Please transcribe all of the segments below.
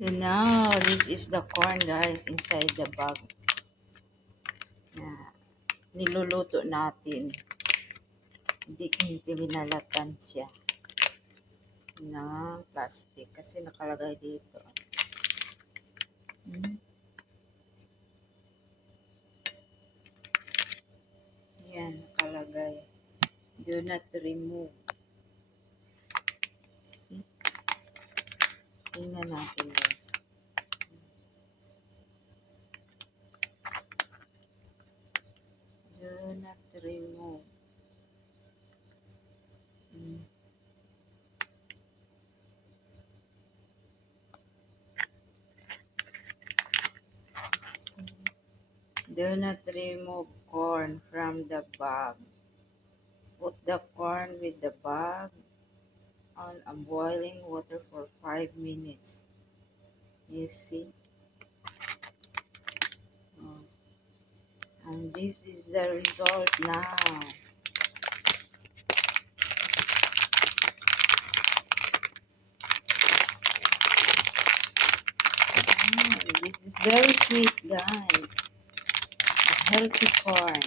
So now, this is the corn, guys, inside the bag. Niluluto natin. Hindi binalatan siya ng plastic kasi nakalagay dito. Yan, nakalagay. Do not remove. See? Tingnan natin, guys. Do not remove. Do not remove corn from the bag. Put the corn with the bag on a boiling water for 5 minutes. You see? Oh. And this is the result now. This is very sweet, guys. A healthy corn.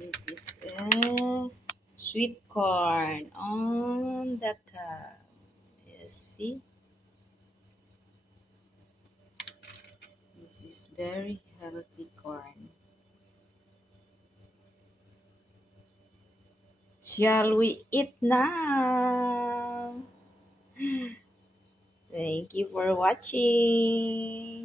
This is sweet corn on the cob. You see? This is very healthy corn. Shall we eat now? Thank you for watching.